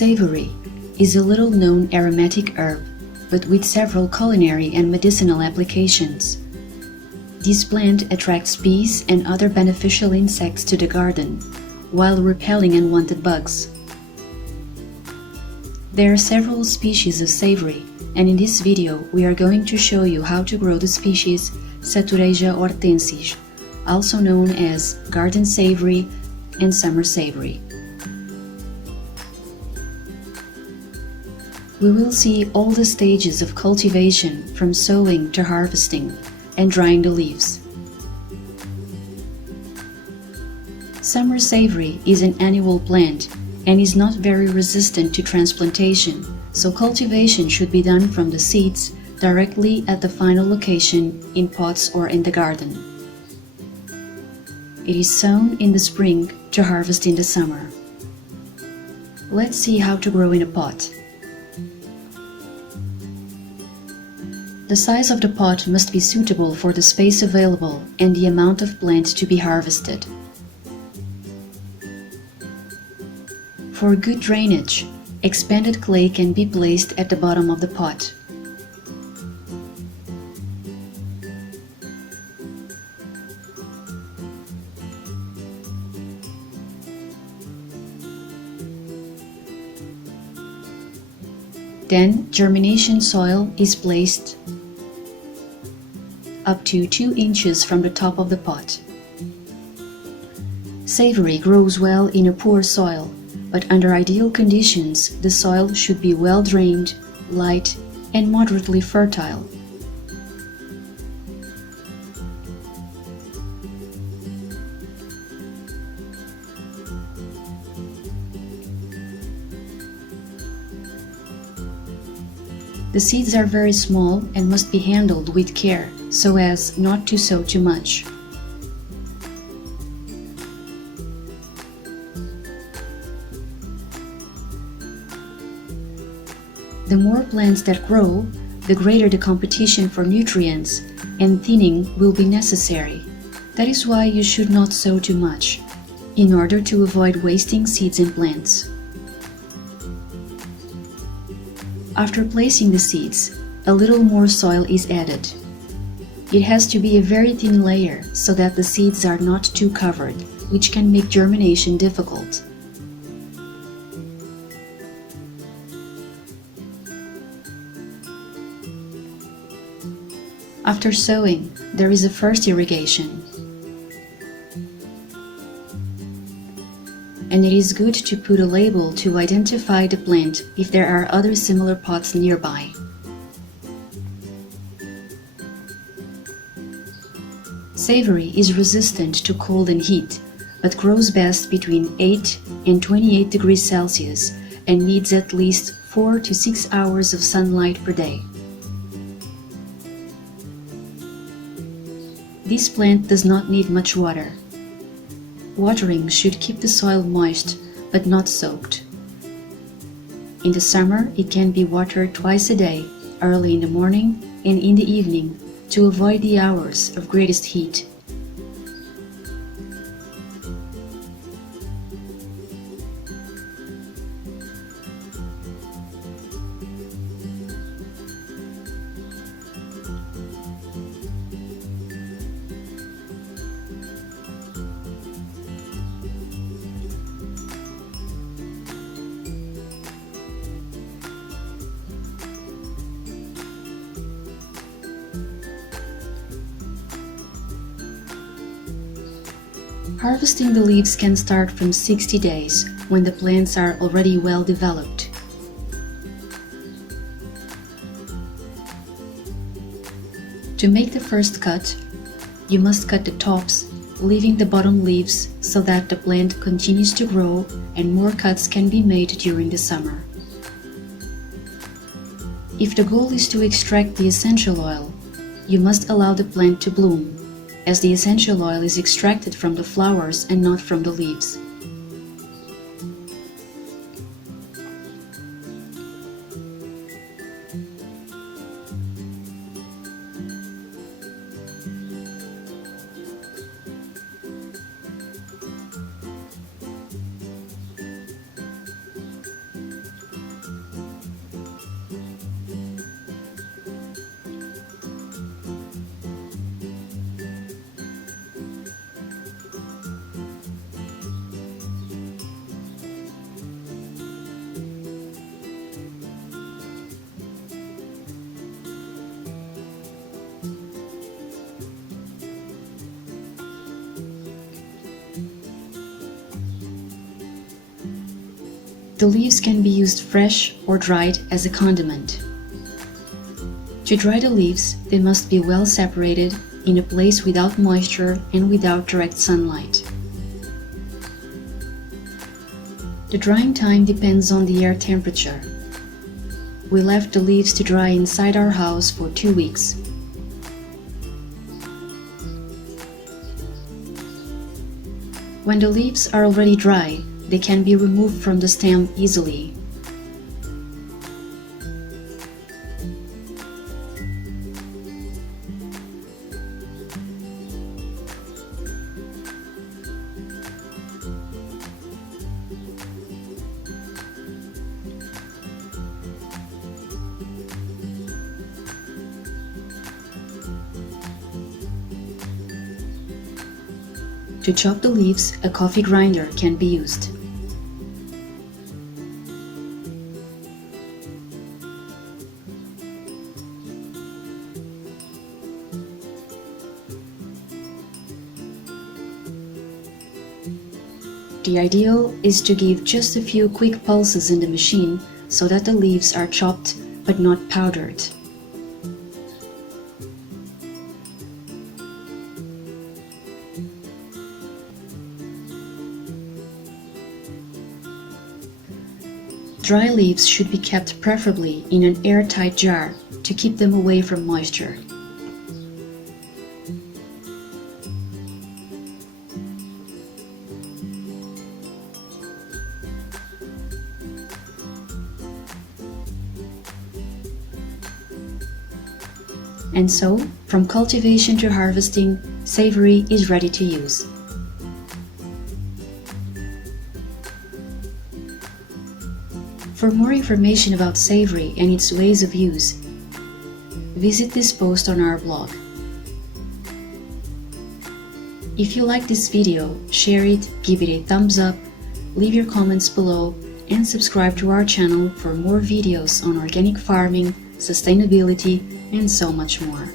Savory is a little-known aromatic herb, but with several culinary and medicinal applications. This plant attracts bees and other beneficial insects to the garden, while repelling unwanted bugs. There are several species of savory, and in this video we are going to show you how to grow the species Satureja hortensis, also known as garden savory and summer savory. We will see all the stages of cultivation from sowing to harvesting and drying the leaves. Summer savory is an annual plant and is not very resistant to transplantation, so cultivation should be done from the seeds directly at the final location in pots or in the garden. It is sown in the spring to harvest in the summer. Let's see how to grow in a pot. The size of the pot must be suitable for the space available and the amount of plant to be harvested. For good drainage, expanded clay can be placed at the bottom of the pot. Then germination soil is placed up to 2 inches from the top of the pot. Savory grows well in a poor soil, but under ideal conditions the soil should be well drained, light, and moderately fertile. The seeds are very small and must be handled with care so as not to sow too much. The more plants that grow, the greater the competition for nutrients, and thinning will be necessary. That is why you should not sow too much, in order to avoid wasting seeds in plants. After placing the seeds, a little more soil is added. It has to be a very thin layer so that the seeds are not too covered, which can make germination difficult. After sowing, there is a first irrigation. And it is good to put a label to identify the plant if there are other similar pots nearby. Savory is resistant to cold and heat, but grows best between 8 and 28 degrees Celsius and needs at least 4 to 6 hours of sunlight per day. This plant does not need much water. Watering should keep the soil moist, but not soaked. In the summer, it can be watered twice a day, early in the morning and in the evening, to avoid the hours of greatest heat. Harvesting the leaves can start from 60 days, when the plants are already well developed. To make the first cut, you must cut the tops, leaving the bottom leaves so that the plant continues to grow and more cuts can be made during the summer. If the goal is to extract the essential oil, you must allow the plant to bloom, as the essential oil is extracted from the flowers and not from the leaves. The leaves can be used fresh or dried as a condiment. To dry the leaves, they must be well separated in a place without moisture and without direct sunlight. The drying time depends on the air temperature. We left the leaves to dry inside our house for 2 weeks. When the leaves are already dry, they can be removed from the stem easily. To chop the leaves, a coffee grinder can be used. The ideal is to give just a few quick pulses in the machine so that the leaves are chopped but not powdered. Dry leaves should be kept preferably in an airtight jar to keep them away from moisture. And so, from cultivation to harvesting, Savory is ready to use. For more information about Savory and its ways of use, visit this post on our blog. If you like this video, share it, give it a thumbs up, leave your comments below, and subscribe to our channel for more videos on organic farming, sustainability, and so much more.